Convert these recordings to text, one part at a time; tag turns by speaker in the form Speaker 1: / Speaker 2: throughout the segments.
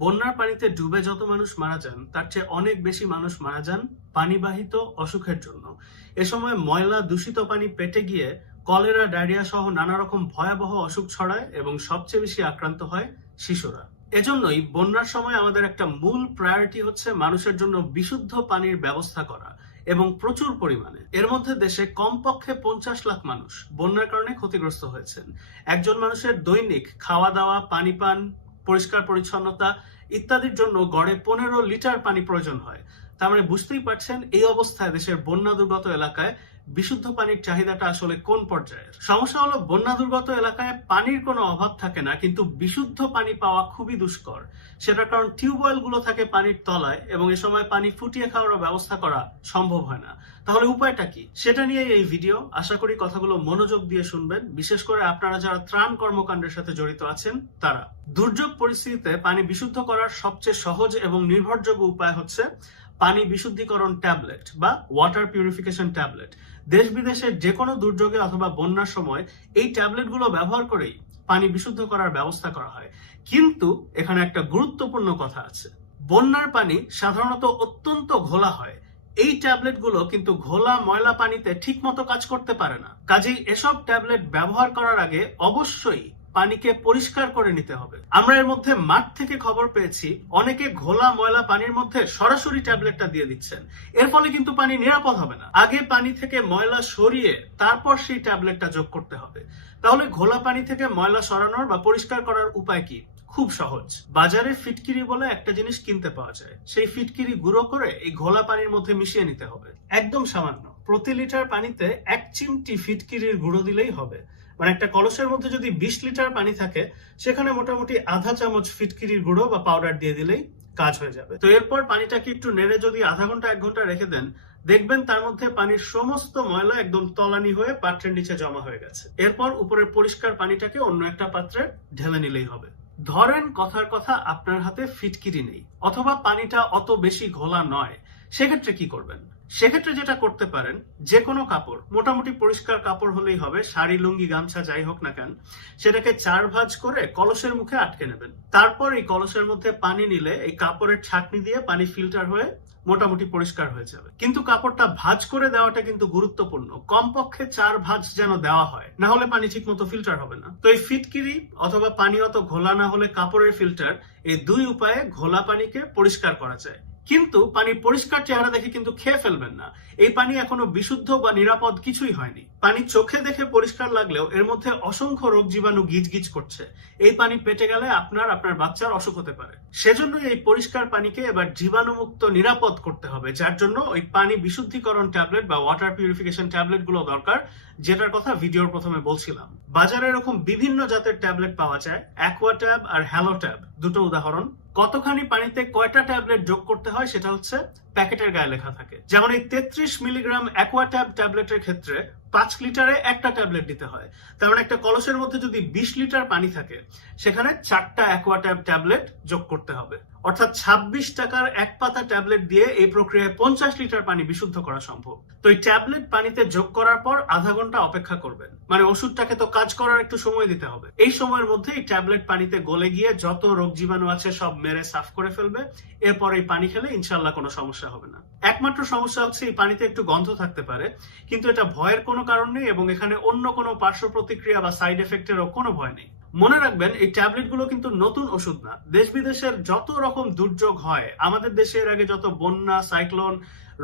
Speaker 1: বন্যার পানিতে ডুবে যত মানুষ মারা যান, তার চেয়ে অনেক বেশি মানুষ মারা যান পানিবাহিত অসুখের জন্য। এ সময় ময়লা দূষিত পানি পেটে গিয়ে কলেরা, ডায়রিয়া সহ নানা রকম ভয়াবহ অসুখ ছড়ায় এবং সবচেয়ে বেশি আক্রান্ত হয় শিশুরা। এজন্যই বন্যার সময় আমাদের একটা মূল প্রায়োরিটি হচ্ছে মানুষের জন্য বিশুদ্ধ পানির ব্যবস্থা করা এবং প্রচুর পরিমাণে। এর মধ্যে দেশে কমপক্ষে পঞ্চাশ লাখ মানুষ বন্যার কারণে ক্ষতিগ্রস্ত হয়েছেন। একজন মানুষের দৈনিক খাওয়া দাওয়া, পানি পান পরিষ্কার পরিচ্ছন্নতা ইত্যাদির জন্য গড়ে পনেরো লিটার পানি প্রয়োজন হয়। তার মানে বুঝতেই পারছেন, এই অবস্থায় দেশের বন্যা দুর্গত এলাকায় বিশুদ্ধ পানির চাহিদাটা আসলে কোন পর্যায়ের? সমস্যা হলো, বন্যা দুর্গত এলাকায় পানির কোনো অভাব থাকে না, কিন্তু বিশুদ্ধ পানি পাওয়া খুবই দুষ্কর। সেটার কারণ টিউবওয়েলগুলো থাকে পানির তলায়, এবং এ সময় পানি ফুটিয়ে খাওয়ার ব্যবস্থা করা সম্ভব হয় না। তাহলে উপায়টা কি? সেটা নিয়ে এই ভিডিও। আশা করি কথাগুলো মনোযোগ দিয়ে শুনবেন। বিশেষ করে আপনারা যারা ত্রাণ কর্মকাণ্ডের সাথে জড়িত আছেন, তারা। দুর্যোগ পরিস্থিতিতে পানি বিশুদ্ধ করার সবচেয়ে সহজ এবং নির্ভরযোগ্য উপায় হচ্ছে পানি বিশুদ্ধিকরণ ট্যাবলেট বা ওয়াটার পিউরিফিকেশন ট্যাবলেট। দেশ বিদেশের যে কোনো দুর্যোগে অথবা বন্যার সময় এই ট্যাবলেটগুলো ব্যবহার করেই পানি বিশুদ্ধ করার ব্যবস্থা করা হয়। কিন্তু এখানে একটা গুরুত্বপূর্ণ কথা আছে। বন্যার পানি সাধারণত অত্যন্ত ঘোলা হয়। এই ট্যাবলেটগুলো কিন্তু ঘোলা ময়লা পানিতে ঠিকমতো কাজ করতে পারে না। কাজেই এসব ট্যাবলেট ব্যবহার করার আগে অবশ্যই পানিকে পরিষ্কার করে নিতে হবে। আমরা এর মধ্যে মাঠ থেকে খবর পেয়েছি, অনেকে ঘোলা ময়লা পানির মধ্যে সরাসরি ট্যাবলেটটা দিয়ে দিচ্ছেন। এর ফলে কিন্তু পানি নিরাপদ হবে না। আগে পানি থেকে ময়লা সরিয়ে তারপর সেই ট্যাবলেটটা যোগ করতে হবে। তাহলে ঘোলা পানি থেকে ময়লা সরানোর বা পরিষ্কার করার উপায় কি? খুব সহজ। বাজারে ফিটকিরি বলে একটা জিনিস কিনতে পাওয়া যায়। সেই ফিটকিরি গুঁড়ো করে এই ঘোলা পানির মধ্যে মিশিয়ে নিতে হবে। একদম সামান্য। প্রতি লিটার পানিতে এক চিমটি ফিটকিরির গুঁড়ো দিলেই হবে। মানে একটা কলসের মধ্যে যদি বিশ লিটার পানি থাকে, সেখানে মোটামুটি আধা চামচ ফিটকিরির গুঁড়ো বা পাউডার দিয়ে দিলেই কাজ হয়ে যাবে। তো এরপর পানিটাকে একটু নেড়ে যদি আধা ঘণ্টা, এক ঘণ্টা রেখে দেন, দেখবেন তার মধ্যে পানির সমস্ত ময়লা একদম তলানি হয়ে পাত্রের নিচে জমা হয়ে গেছে। এরপর উপরের পরিষ্কার পানিটাকে অন্য একটা পাত্রে ঢেলে নিলেই হবে। ধরেন কথার কথা, আপনার হাতে ফিটকিরি নেই, অথবা পানিটা অত বেশি ঘোলা নয়, সেক্ষেত্রে কি করবেন? সেক্ষেত্রে যেটা করতে পারেন যে কোনো কাপড়, মোটামুটি পরিষ্কার কাপড় হলেই হবে, শাড়ি, লুঙ্গি, গামছা, যাই হোক না কেন, সেটাকে চার ভাঁজ করে কলসের মুখে আটকে নেবেন। তারপর এই কলসের মধ্যে পানি নিলে এই কাপড়ের ছাকনি দিয়ে পানি ফিল্টার হয়ে মোটামুটি পরিষ্কার হয়ে যাবে। কিন্তু কাপড়টা ভাঁজ করে দেওয়াটা কিন্তু গুরুত্বপূর্ণ। কমপক্ষে চার ভাঁজ যেন দেওয়া হয়, না হলে পানি ঠিক মতো ফিল্টার হবে না। তো এই ফিটকিরি অথবা পানি অত ঘোলা না হলে কাপড়ের ফিল্টার এই দুই উপায়ে ঘোলা পানিকে পরিষ্কার করা যায়। কিন্তু পানি পরিষ্কার চেহারা দেখে কিন্তু খেয়ে ফেলবেন না। এই পানি এখনও বিশুদ্ধ বা নিরাপদ কিছুই হয়নি। পানি চোখে দেখে পরিষ্কার লাগলেও এর মধ্যে অসংখ্য রোগ জীবাণু গিজগিজ করছে। এই পানি পেটে গেলে আপনার আপনার বাচ্চার অসুখ হতে পারে। সেজন্যই এই পরিষ্কার পানিকে এবার জীবাণুমুক্ত, নিরাপদ করতে হবে, যার জন্য ওই পানি বিশুদ্ধিকরণ ট্যাবলেট বা ওয়াটার পিউরিফিকেশন ট্যাবলেটগুলো দরকার, যেটার কথা ভিডিওর প্রথমে বলছিলাম। বাজারে এরকম বিভিন্ন জাতের ট্যাবলেট পাওয়া যায়, অ্যাকোয়া ট্যাব আর হ্যালো ট্যাব, দুটো উদাহরণ। কতখানি পানিতে কয়টা ট্যাবলেট যোগ করতে হয় সেটা হচ্ছে প্যাকেটের গায়ে লেখা থাকে। যেমন এই তেত্রিশ মিলিগ্রাম অ্যাকোয়াট্যাব ট্যাবলেটের ক্ষেত্রে পাঁচ লিটারে একটা ট্যাবলেট দিতে হয়। তার মানে একটা কলসের মধ্যে যদি বিশ লিটার পানি থাকে, সেখানে চারটা অ্যাকোয়াট্যাব ট্যাবলেট যোগ করতে হবে। অর্থাৎ ছাব্বিশ টাকার এক পাতা ট্যাবলেট দিয়ে এই প্রক্রিয়ায় পঞ্চাশ লিটার পানি বিশুদ্ধ করা সম্ভব। তো এই ট্যাবলেট পানিতে যোগ করার পর আধা ঘণ্টা অপেক্ষা করবেন। মানে ওষুধটাকে তো কাজ করার একটু সময় দিতে হবে। এই সময়ের মধ্যে এই ট্যাবলেট পানিতে গলে গিয়ে যত রোগ জীবাণু আছে সব মেরে সাফ করে ফেলবে। এরপর এই পানি খেলে ইনশাল্লাহ কোনো সমস্যা হবে না। একমাত্র সমস্যা হচ্ছে এই পানিতে একটু গন্ধ থাকতে পারে, কিন্তু এটা ভয়ের কোনো কারণ নেই এবং এখানে অন্য কোনো পার্শ্ব প্রতিক্রিয়া বা সাইড এফেক্টেরও কোনো ভয় নেই। মনে রাখবেন, এই ট্যাবলেটগুলো কিন্তু নতুন ওষুধ না। দেশ বিদেশের যত রকম দুর্যোগ হয়, আমাদের দেশে এর আগে যত বন্যা, সাইক্লোন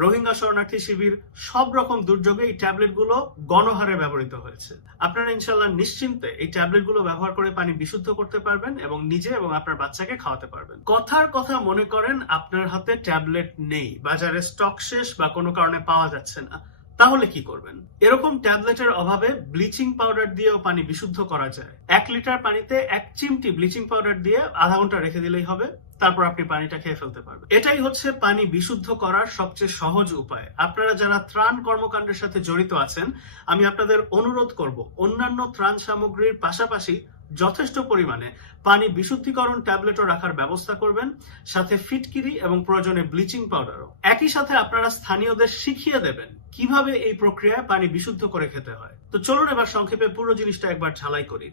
Speaker 1: রোহিঙ্গা শরণার্থী শিবির সব রকম দুর্যোগে এই ট্যাবলেটগুলো গণহারে ব্যবহৃত হয়েছে। আপনারা ইনশাল্লাহ নিশ্চিন্তে এই ট্যাবলেটগুলো ব্যবহার করে পানি বিশুদ্ধ করতে পারবেন এবং নিজে এবং আপনার বাচ্চাকে খাওয়াতে পারবেন। কথার কথা মনে করেন, আপনার হাতে ট্যাবলেট নেই, বাজারে স্টক শেষ বা কোনো কারণে পাওয়া যাচ্ছে না, তাহলে কি করবেন? এরকম ট্যাবলেটের অভাবে ব্লিচিং পাউডার দিয়েও পানি বিশুদ্ধ করা যায়। এক লিটার পানিতে এক চিমটি ব্লিচিং পাউডার দিয়ে আধা ঘণ্টা রেখে দিলেই হবে। তারপর আপনি পানিটা খেয়ে ফেলতে পারবেন। এটাই হচ্ছে পানি বিশুদ্ধ করার সবচেয়ে সহজ উপায়। আপনারা যারা ত্রাণ কর্মকাণ্ডের সাথে জড়িত আছেন, আমি আপনাদের অনুরোধ করব, অন্যান্য ত্রাণ সামগ্রীর পাশাপাশি যথেষ্ট পরিমাণে পানি বিশুদ্ধিকরণ ট্যাবলেটও রাখার ব্যবস্থা করবেন, সাথে ফিটকিরি এবং প্রয়োজনে ব্লিচিং পাউডারও। একই সাথে আপনারা স্থানীয়দের শিখিয়ে দেবেন কীভাবে এই প্রক্রিয়ায় পানি বিশুদ্ধ করে খেতে হয়। তো চলুন এবার সংক্ষেপে পুরো জিনিসটা একবার ঝালাই করি।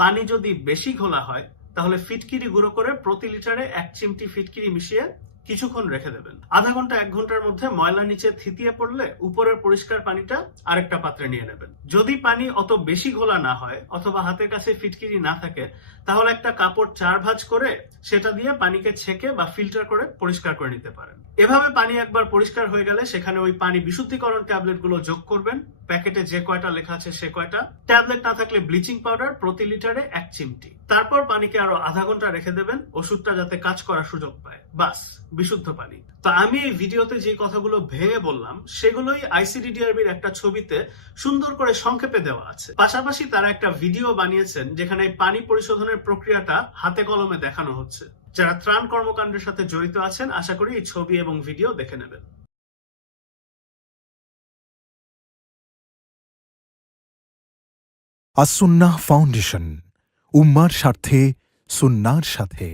Speaker 1: পানি যদি বেশি ঘোলা হয় তাহলে ফিটকিরি গুঁড়ো করে প্রতি লিটারে এক চিমটি ফিটকিরি মিশিয়ে কিছুক্ষণ রেখে দেবেন। আধা ঘণ্টা এক ঘণ্টার মধ্যে ময়লা নিচে থিতিয়ে পড়লে উপরের পরিষ্কার পানিটা আরেকটা পাত্রে নিয়ে নেবেন। যদি পানি অত বেশি ঘোলা না হয় অথবা হাতের কাছে ফিটকিরি না থাকে, তাহলে একটা কাপড় চার ভাঁজ করে সেটা দিয়ে পানিকে ছেঁকে বা ফিল্টার করে পরিষ্কার করে নিতে পারেন। এভাবে পানি একবার পরিষ্কার হয়ে গেলে সেখানে ওই পানি বিশুদ্ধিকরণ ট্যাবলেটগুলো যোগ করবেন। প্যাকেটে যে কয়টা লেখা আছে সে কয়টা? ট্যাবলেট না থাকলে ব্লিচিং পাউডার প্রতি লিটারে এক চিমটি। তারপর পানিকে আরও আধা ঘণ্টা রেখে দেবেন, ওষুধটা যাতে কাজ করার সুযোগ পায়। বাস, বিশুদ্ধ পানি। তো আমি এই ভিডিওতে যে কথাগুলো ভেঙে বললাম, সেগুলোই আইসিডিডিআরবির একটা ছবিতে সুন্দর করে সংক্ষেপে দেওয়া আছে। পাশাপাশি তারা একটা ভিডিও বানিয়েছেন, যেখানে পানি পরিশোধনের প্রক্রিয়াটা হাতে কলমে দেখানো হচ্ছে। যারা ত্রাণ কর্মকাণ্ডের সাথে জড়িত আছেন, আশা করি এই ছবি এবং ভিডিও দেখে নেবেন।
Speaker 2: আসুন্নাহ ফাউন্ডেশন উম্মার স্বার্থে সুন্নার সাথে